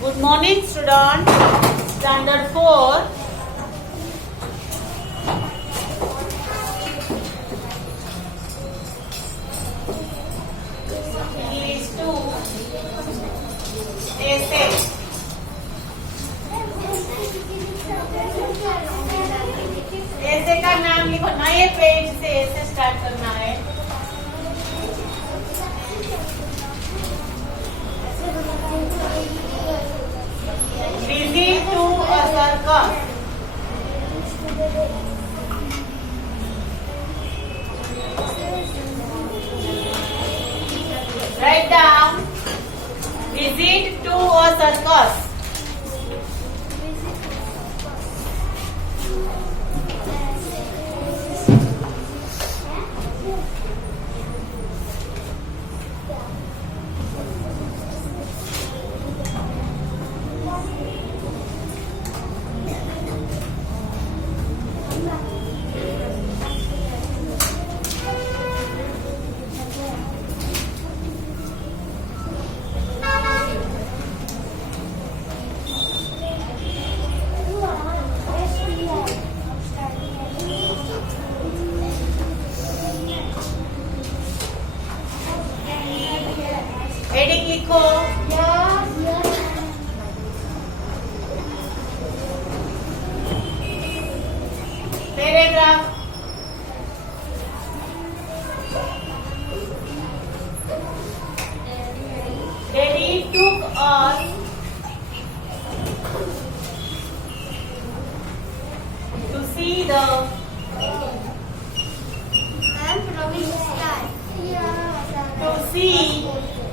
Good morning, student. Standard 4. English 2. Essay. ऐसे का नाम लिखो, नए पेज से ऐसे स्टार्ट करना है। Visit to a circus. Write down. Visit to a circus. Heading लिखो। Paragraph. Daddy took us to see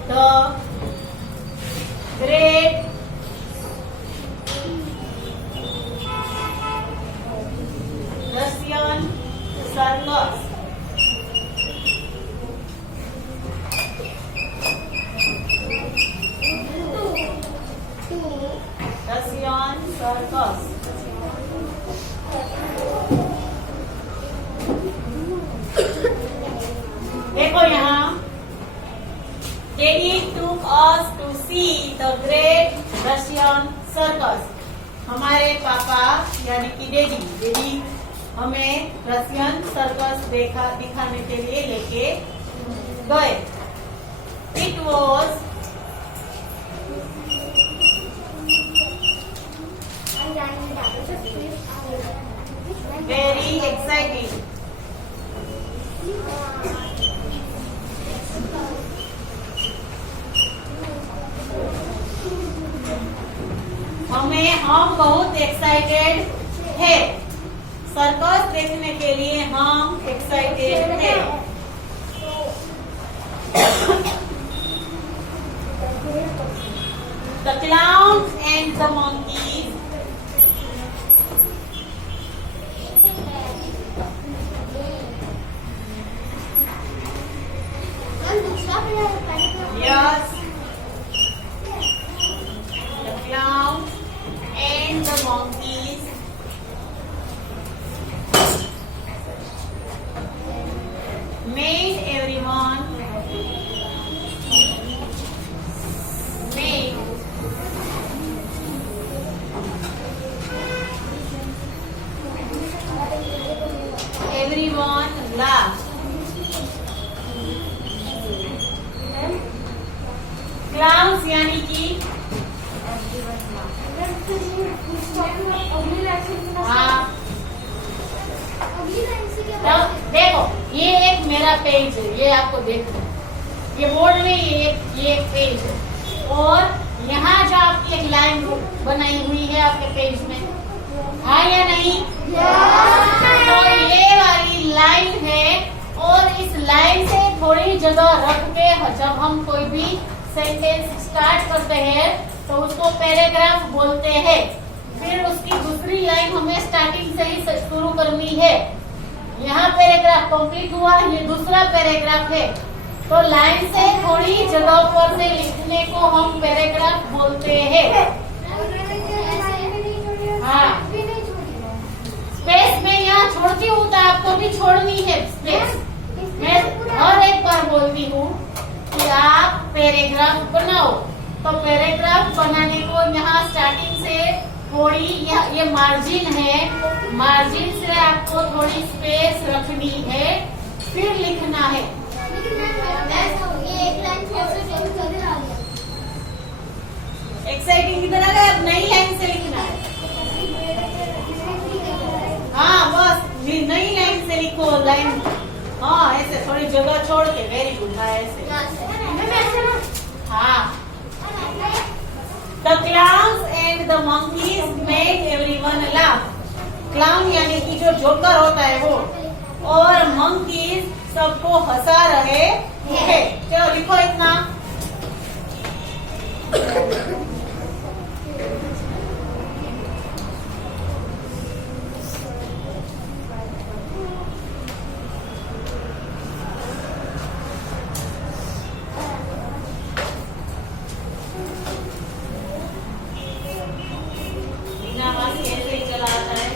the great Russian circus. Russian circus. देखो यहाँ Daddy took us to see the great Russian circus. हमारे पापा यानी कि daddy हमें Russian circus दिखाने के लिए लेके गए। It was very exciting. हम बहुत एक्साइटेड थे। सर्कस देखने के लिए हम एक्साइटेड थे। The clowns and the monkeys yes, the clowns and the monkeys made everyone laugh. Clowns यानी कि हाँ, देखो ये एक मेरा पेज है, ये आपको देखो, ये बोर्ड में ये एक पेज है और यहाँ जो आपकी एक लाइन बनाई हुई है आपके पेज में, हाँ या नहीं? तो ये वाली लाइन है और इस लाइन से थोड़ी जगह रख के जब हम कोई भी सेंटेंस स्टार्ट करते हैं तो उसको पैराग्राफ बोलते हैं। फिर उसकी दूसरी लाइन हमें स्टार्टिंग से ही शुरू करनी है। यहाँ पैराग्राफ कंप्लीट हुआ, ये दूसरा पैराग्राफ है, तो लाइन से थोड़ी जगह पर से लिखने को हम पैराग्राफ बोलते हैं। हाँ, स्पेस में यहाँ छोड़ती हूँ तो आपको भी छोड़नी है स्पेस। मैं हर एक बार बोलती हूँ कि आप पैराग्राफ बनाओ। तो पैराग्राफ बनाने को यहाँ स्टार्टिंग से थोड़ी ये मार्जिन है, मार्जिन से आपको थोड़ी स्पेस रखनी है, फिर लिखना है। एक्साइटिंग की तरह का अब नई लाइन से लिखना है। हाँ बस नई लाइन से लिखो, लाइन हाँ ऐसे थोड़ी जगह छोड़ के, वेरी गुड। हाँ ऐसे हाँ। The clowns and the monkeys made everyone laugh. Clown यानी कि जो जोकर होता है वो, और मंकीज सबको हंसा रहे हैं। चलो लिखो इतना। कैसे चलाता है?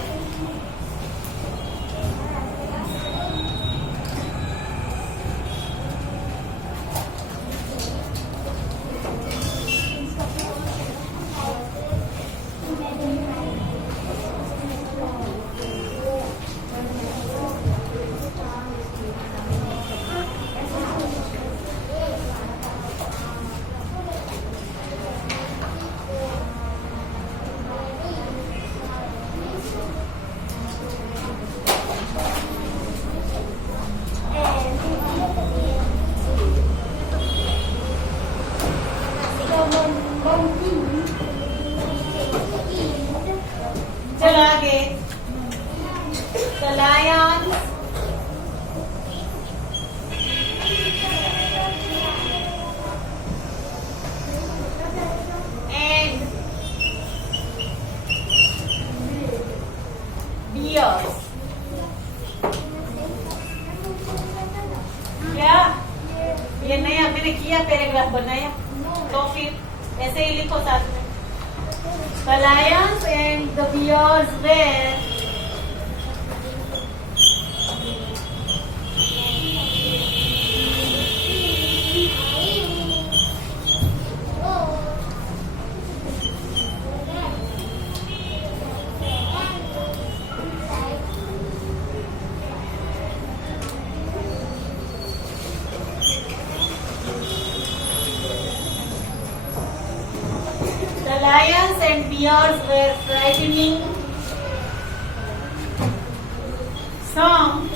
चलो आगे। The lions and bears। क्या ये नया मैंने किया, पैराग्राफ बनाया, तो फिर ऐसे ही लिखो साथ में। The lions and the bears were lions and bears were frightening some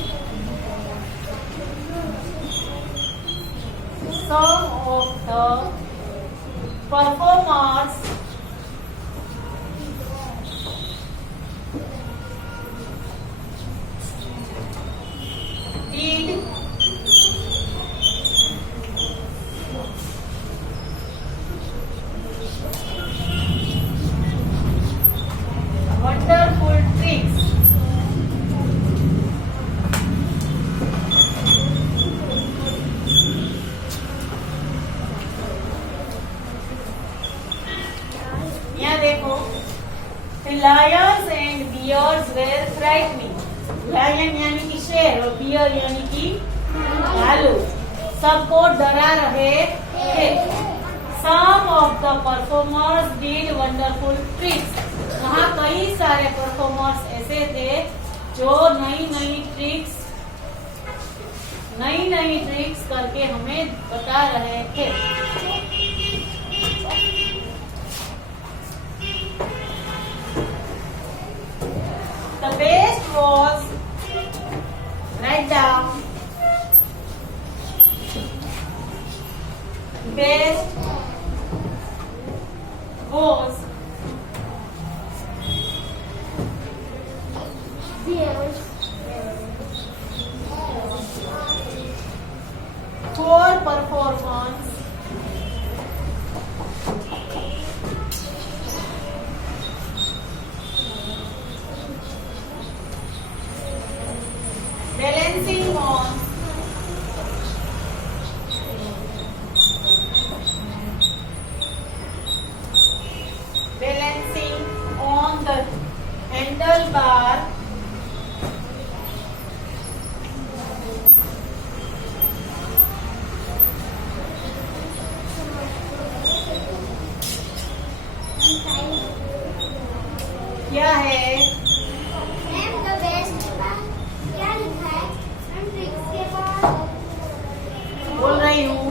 of the performers did wonderful tricks। यहाँ देखो, the lions and bears were frightening। Lion यानी कि शेर और बियर यानी कि भालू, सबको डरा रहे थे। Some of the performers did wonderful tricks। वहाँ कई सारे परफॉर्मर्स ऐसे थे जो नई नई ट्रिक्स करके हमें बता रहे थे। The best was, write down, best was for performance balancing on क्या है? मैम द बेस्ट क्या लिखा है? मैम ट्रिक्स के बाद बोल रही हूँ।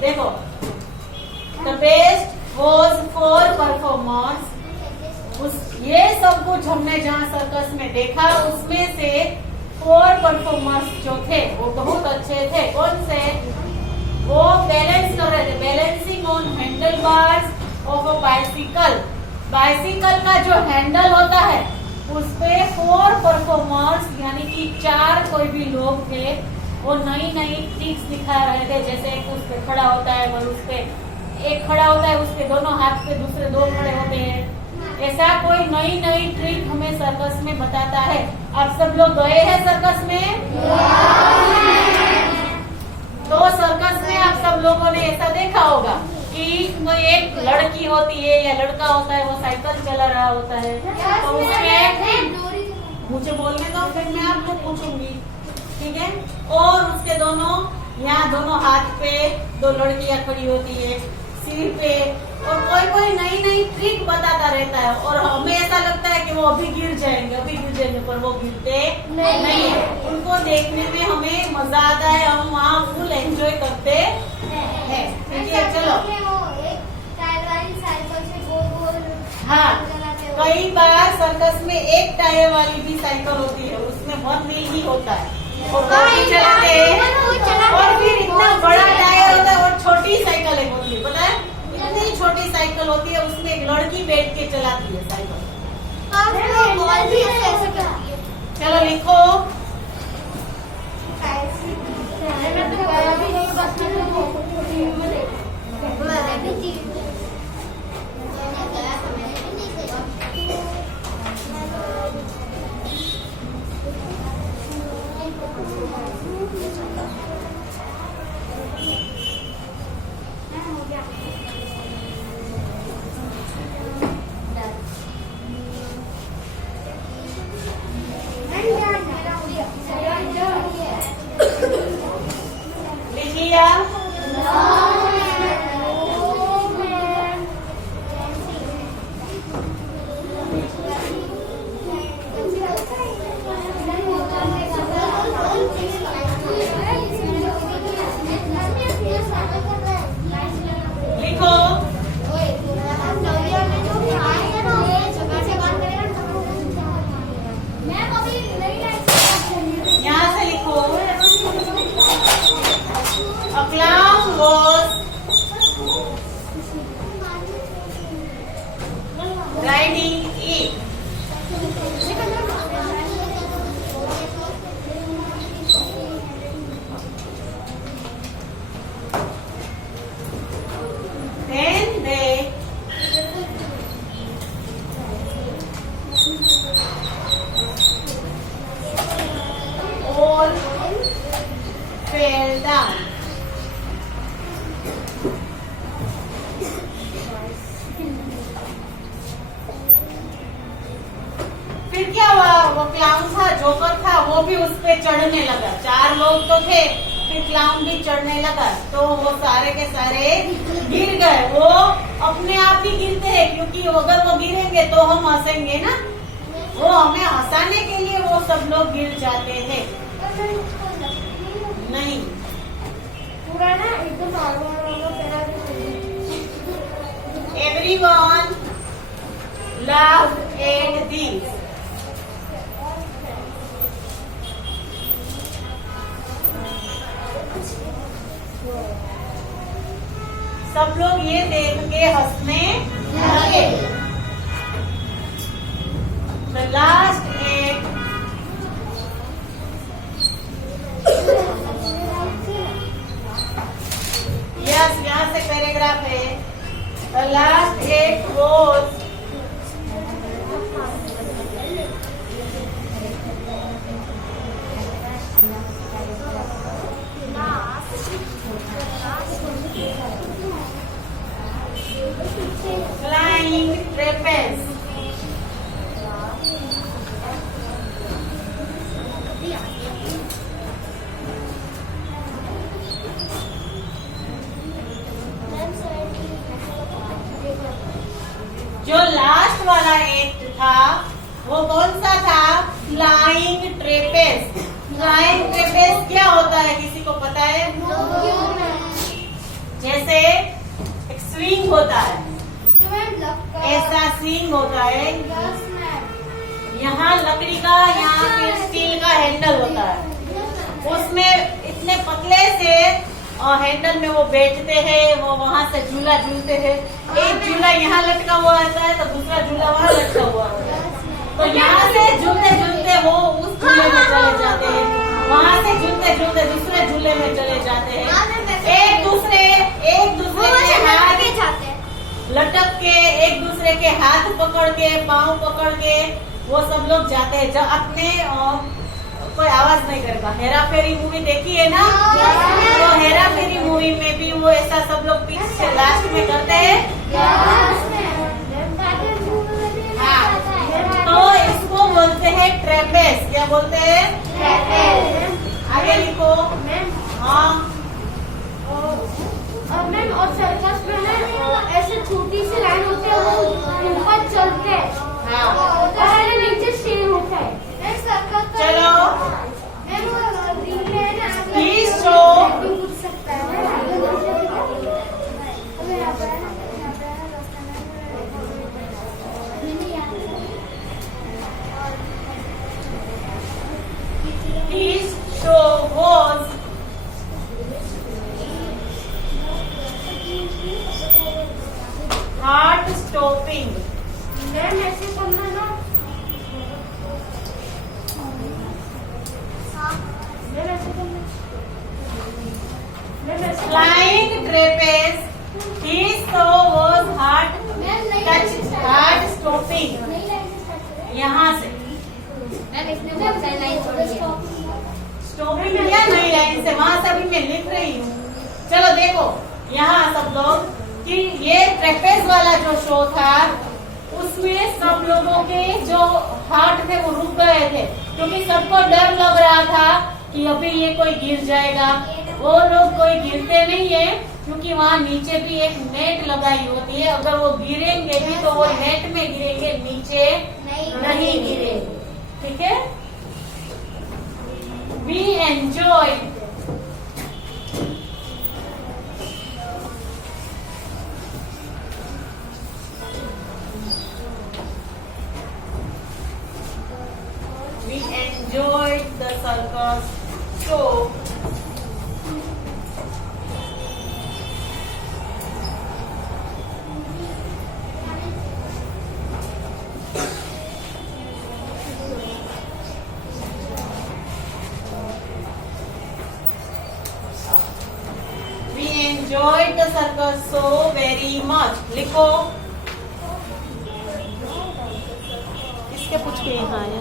देखो, the best was for performers. ये सब कुछ हमने जहाँ सर्कस में देखा उसमें से 4 परफॉर्मर्स जो थे वो बहुत अच्छे थे। कौन से? वो बैलेंस कर रहे थे, balancing on handle bars of a bicycle. Bicycle का जो हैंडल होता है उस पे 4 परफॉर्मर्स यानी कि 4 कोई भी लोग थे, वो नई नई ट्रिक्स दिखा रहे थे। जैसे एक उस पे खड़ा होता है और उस पे एक खड़ा होता है, उसके दोनों हाथ पे दूसरे 2 खड़े होते हैं। ऐसा कोई नई नई ट्रिक हमें सर्कस में बताता है। आप सब लोग गए हैं सर्कस में? तो सर्कस में आप सब लोगों ने ऐसा देखा होगा कि कोई एक लड़की होती है या लड़का होता है, वो साइकिल चला रहा होता है, तो उसमें मुझे बोलने दो, फिर मैं आपको पूछूंगी, ठीक है? और उसके यहाँ दोनों हाथ पे 2 लड़कियां खड़ी होती है, सिर पे, और कोई नई नई ट्रिक बताता रहता है। और हमें ऐसा लगता है कि वो अभी गिर जाएंगे, पर वो गिरते नहीं है। उनको देखने में हमें मजा आता है, हम वहाँ फुल एंजॉय करते हैं। ठीक है, चलो। हाँ, कई बार सर्कस में 1 टायर वाली भी साइकिल होती है, उसमें 1 व्हील ही होता है और वो भी चलाते हैं। और फिर इतना बड़ा टायर होता है और छोटी साइकिल होती है, पता है? इतनी छोटी साइकिल होती है, उसमें एक लड़की बैठ के चलाती है साइकिल। चलो लिखो। लिखिए। लिखो। यहाँ से लिखो। A clown was riding it. Then they all fell down. फिर क्या हुआ? वो क्लाउन था, जोकर था, वो भी उस पे चढ़ने लगा। 4 लोग तो थे, फिर क्लाउन भी चढ़ने लगा, तो वो सारे के सारे गिर गए। वो अपने आप ही गिरते हैं, क्योंकि अगर वो गिरेंगे तो हम हंसेंगे ना, वो हमें हंसाने के लिए वो सब लोग गिर जाते हैं। नहीं, पुराना एकदम everyone laughed at this. सब लोग ये देख के हंसने लगे। The last act यस, यहाँ से पैराग्राफ है। The last act was climbing flying trapeze. जो लास्ट वाला एक्ट था वो कौन सा था? फ्लाइंग ट्रेपेज। फ्लाइंग ट्रेपेज क्या होता है, किसी को पता है? जैसे एक स्विंग होता है, ऐसा स्विंग होता है। यहाँ लकड़ी का, यहाँ फिर स्टील का हैंडल होता है। उसमें इतने पतले से हैंडल में वो बैठते हैं, वो वहाँ से झूला झूलते हैं। एक झूला यहाँ लटका हुआ रहता है तो दूसरा झूला वहाँ लटका हुआ रहता है। तो यहाँ से झूलते झूलते वो उस झूले में चले जाते हैं, वहाँ से झूलते झूलते दूसरे झूले में चले जाते हैं। एक दूसरे के हाथ लटक के, एक दूसरे के हाथ पकड़ के, पाँव पकड़ के वो सब लोग जाते हैं। जब अपने कोई आवाज नहीं करेगा। हेरा फेरी मूवी देखी है ना? तो हेरा फेरी मूवी में भी वो ऐसा सब लोग पीछे से लास्ट में करते हैं। हाँ, तो इसको बोलते हैं ट्रेपेज। क्या बोलते हैं? आगे लिखो। हाँ, मैम और सर्कस में ना ऐसे छोटी सी लाइन होती है, वो ऊपर चलते हैं। हाँ, और नीचे शेर होता है। चलो please show please show was heart stopping. Ma'am ऐसे करना ना, Flying trapeze. His toe was touch heart stopping. यहाँ से स्टॉपिंग या नई लाइन से, वहाँ से अभी मैं लिख रही हूँ। चलो देखो यहाँ सब लोग कि ये ट्रेपेज वाला जो शो था उसमें सब लोगों के जो हार्ट थे वो रुक गए थे, क्योंकि सबको डर लग रहा था कि अभी ये कोई गिर जाएगा। वो लोग कोई गिरते नहीं है, क्योंकि वहाँ नीचे भी एक नेट लगाई होती है। अगर वो गिरेंगे भी तो वो नेट में गिरेंगे, नीचे नहीं गिरेंगे। ठीक है? We enjoyed the circus show. We enjoyed the circus so very much. लिखो इसके पूछ के यहाँ आया।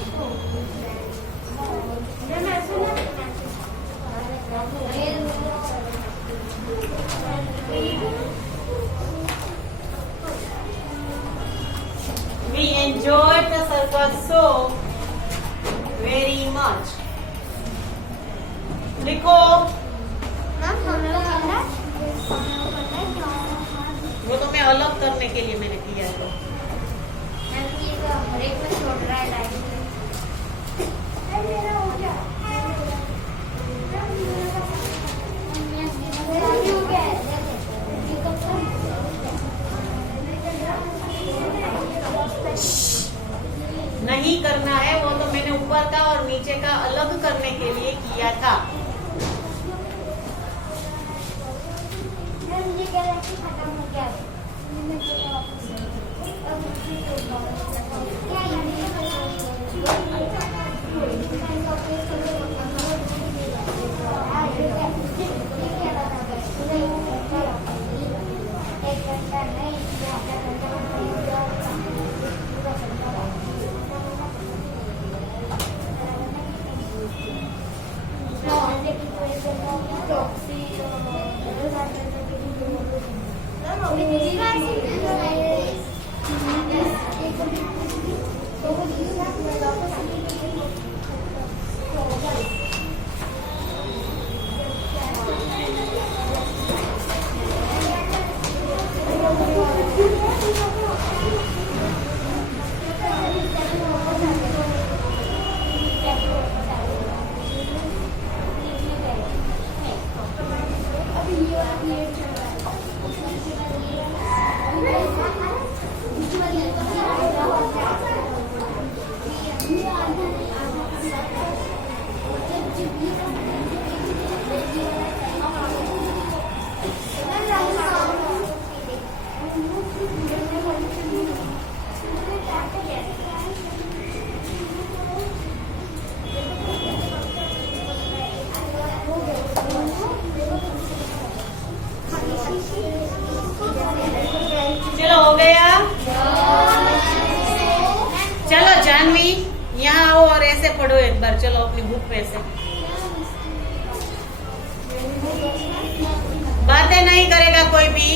We enjoyed the circus so very much. लिखो वो तो मैं अलग करने के लिए मैंने किया है। नहीं करना है, वो तो मैंने ऊपर का और नीचे का अलग करने के लिए किया था। खत्म हो गया। चलो हो गया। चलो जानवी यहाँ आओ और ऐसे पढ़ो एक बार, चलो अपनी बुक पे से। बातें नहीं करेगा कोई भी।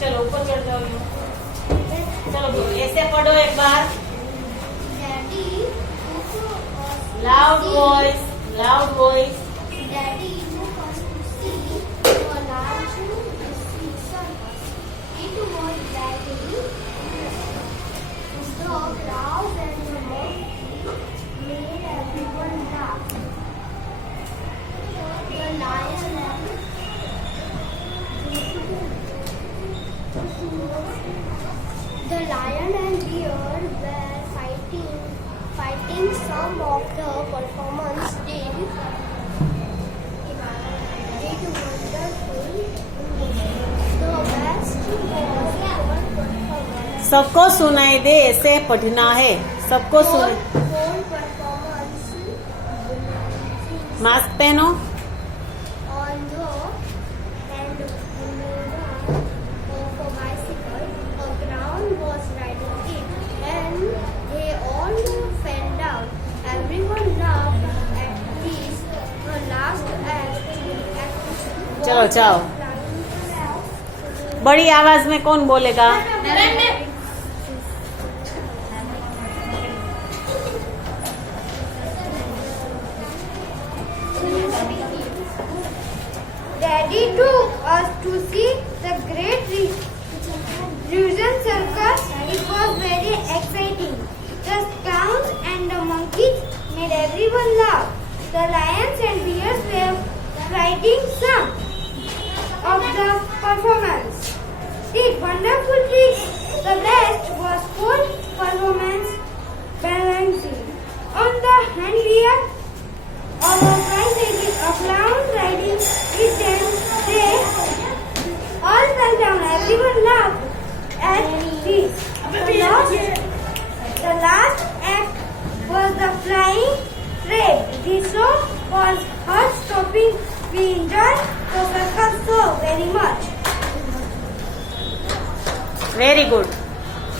चलो ऊपर चढ़ जाओ। चलो ऐसे पढ़ो एक बार। Loud voice, loud voice. Daddy took us to see a large sea circus. It was Daddy. The crowd and the monkey made everyone laugh. The lion and deer were fighting. Some of the performance did wonderful. The best was performance. सबको सुनाई दे ऐसे पढ़ना है, सबको सुन। Performance mask पहनो। on the of a bicycle. A ground was riding it, and they all fell down. Everyone laughed at least. The last act. चलो जाओ। बड़ी आवाज में कौन बोलेगा? Daddy took us to see the great Illusion Circus. It was very exciting. The clowns and the monkeys made everyone laugh. The lions and bears were fighting some of the performance. Did wonderful tricks. The best was full performance balancing on the handleer of a bicycle. A clown riding with them. They all fell down. Everyone laughed at this. The last act was the flying trade. The show was heart-stopping. We enjoyed the circus so very much. Very good.